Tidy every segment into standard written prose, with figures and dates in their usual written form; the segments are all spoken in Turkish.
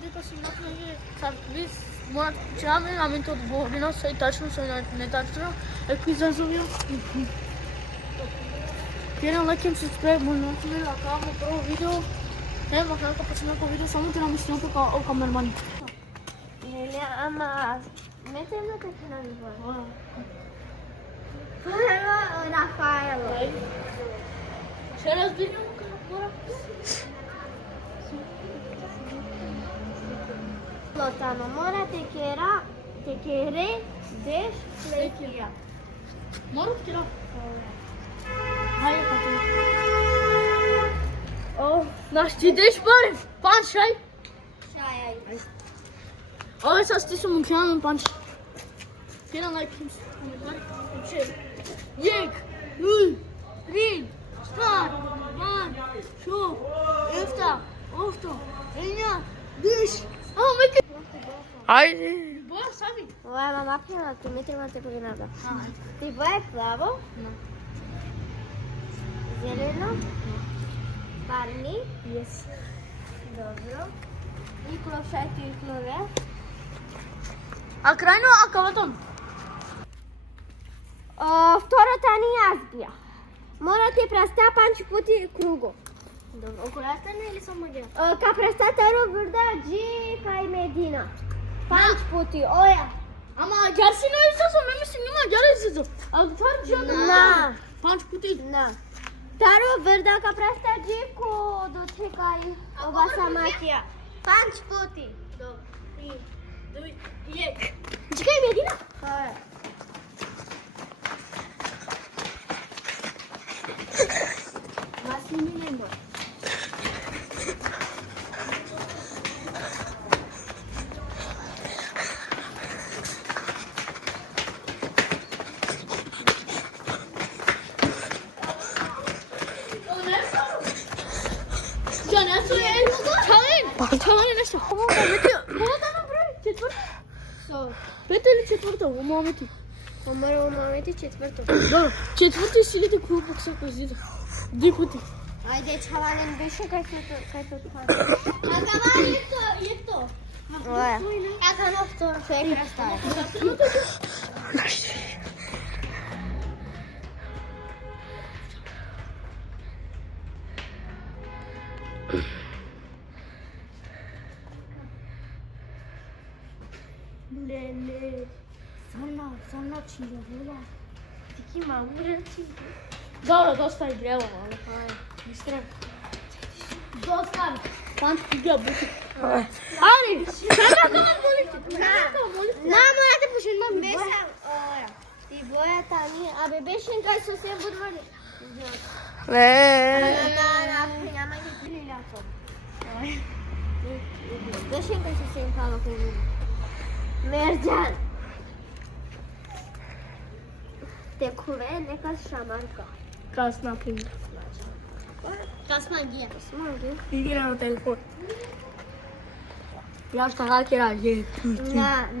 Дека си напнеги сад квиз, мојот чаме, ами тоа одговорено, се тачно, се нетачно, кои изазовија. Пиена лайкем се спред, мојно лакамо прво видео. Нема како почнемо како видео, само ќе нам снимам како камерман. Не, ама метеме така на ниво. Прво Рафаело. Ще разбирам како мора. Lotano, mora te quere des flekia. Мора да кира. Хајде како. О, наш ти деш баре, панч шај. Шај. Овој са сти сум кјанам панч. Пиена лайкем се. Јек, ул, рин, стар, ман, шо, ефта, офто, ења, диш. Меќе. Ајде. Боја сами. Ова е мапина, ти ми тримате координата. Ти боја плаво? Зелено? Парни? Yes. Добро. И клошајте и клове? А крајно акаватон? Втората ни јас бија. Мора ти праста панч пути круго. Добро, околата не или само ја? Ка престатеро врда джи кај Медина. Панч пути, оја. Ама ѓарси не излезо, ме мислим нема ѓар излезо. А това джи На. панч пути. На. Таро врда ка преста джи ко до чекај ова саматија. Панч пути. Добро. 3, 2, 1. Джи кај Медина? Оја. Вас не нема. Чален нешто. Колата направи? Четврто? Со. Пето или четврто? У моменти. Омара у моменти четврто. Добро. Четврто и сидите круг по секој зид. Ди пути. Ајде, чаланен беше кај тоа. А кавали ето. Оја. Ака на второ се крастае. Леле. Сана чија вола. Ти ки маура ти. Добро, доста игрела, але хај. Мистре. Доста. Панч пига бути. Ари, сега кога молите? На, морате пушенам. Беса, оја. Ти бојата ни, абе беше кај сосем будвали. На, няма ги прилято. Беше кај сосем кала кој Мерџан. Те куве нека шамарка. Касна пинга. Касмагија. Касмагија. Игра на телефон. Јас така ќе раѓе.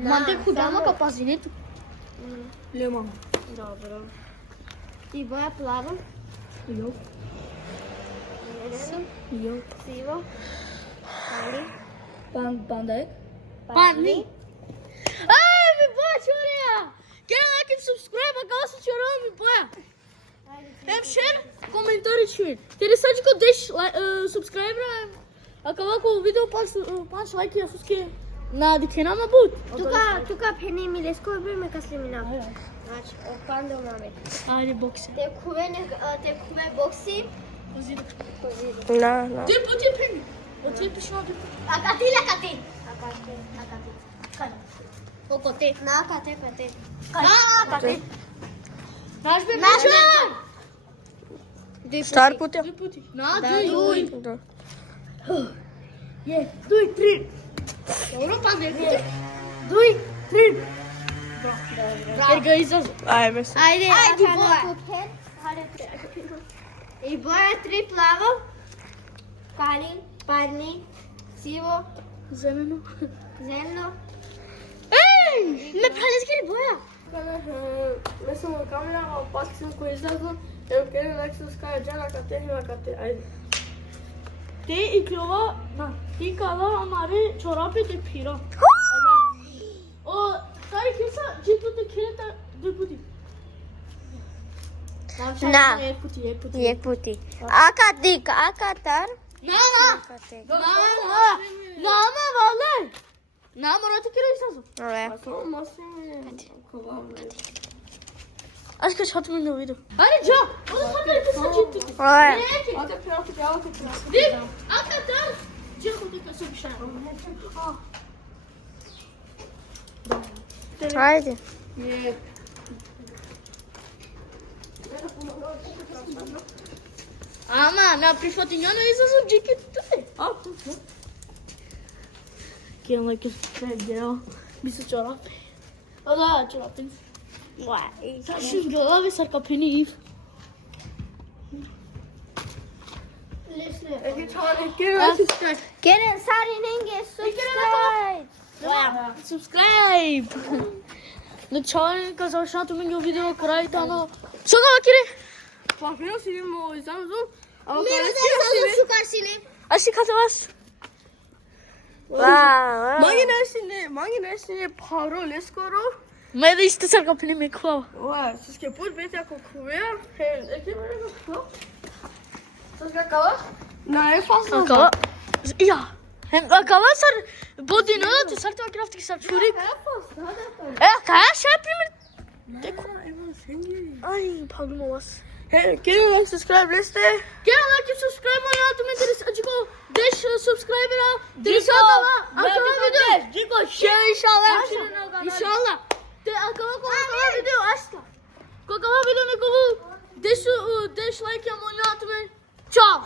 Манте худама ка пазинето. Лема. Добро. Ти боја плаво? Јо. Зелено? Јо. Сиво? Пали? Пандек. Парни? Ај, ми боја чореја! Ке лайк и subscribe, а као се чореја ми боја. Ем шер, коментари чуј. Ти сачко деш subscribe, а као видео панч лайк и афуски на дикенама бут. Тука пени ми леско бреме ка слимина. Значи, опанда маме. Ајде боксе. Те куве бокси. Позиди. На. Ти пути пени. Оти пишно ти. Акати. Окоте. На акате. Кате. Наш бе Начо! Стар путја. Две пути. На, дуј. Да. Е, 2, 3. Добро, панде. 2, 3. Браво. Га излез. Ајме се. Ајде, боја. И боја 3 плаво. Кали, парни, сиво, Зелено. зелено. Еј, ме палески ли боја? Ме сум во камера, а паски сум кој излезно. Ево кај на subscribe, джана кате, ајде. ते इकलवा ना ती काला हमारे चौराहे पे फिरा और सारी किसा जीतू ते खेलता दुपुती ना। एक पुती एक पुती आकातिक आकातर ना ना ना वाले ना मराठी किरायचं आज का छत में नवी अरे जा वो सारे किसा जीतते Hadi pilavı gel, hadi pilavı. देख आता तर जे होते कसं विचार Haydi. Ye. ama na prifotinhando isso só de que tu que ela que perdeu bicho chorap olha chorap Vay. tá xingando vai ser capini İki tane gel. Gelin Sarinenge subscribe. subscribe no channel que eu chato meu vídeo crai tá no soga aqui Bak ben sileyim o yüzden zor. Ama şu karşıyla. aşık atlas Wow. Manginesini paro leskoro. मैं तो इस तरह कंपनी में खुआ Ué, vocês querem pôr bem a cocuia? Aqui vai ver. Vocês querem acabar? Não, eu faço. acaba या हम acaba sir बहुत दिन हो तो सर तो क्राफ्ट के साथ छुरी Eu faço. Hadi atalım. कहाँ से प्रीमियर देखो. आई भाग में बस Gelin like, subscribe, liste. क्या लाइक सब्सक्राइब करना तुम्हें तेरे आज को देश सब्सक्राइब करा तेरे साथ आवा अगला वीडियो जिको शेयर इंशाल्लाह ते अगला वीडियो आज का को अगला वीडियो में को देश लाइक या मोना तुम्हें ciao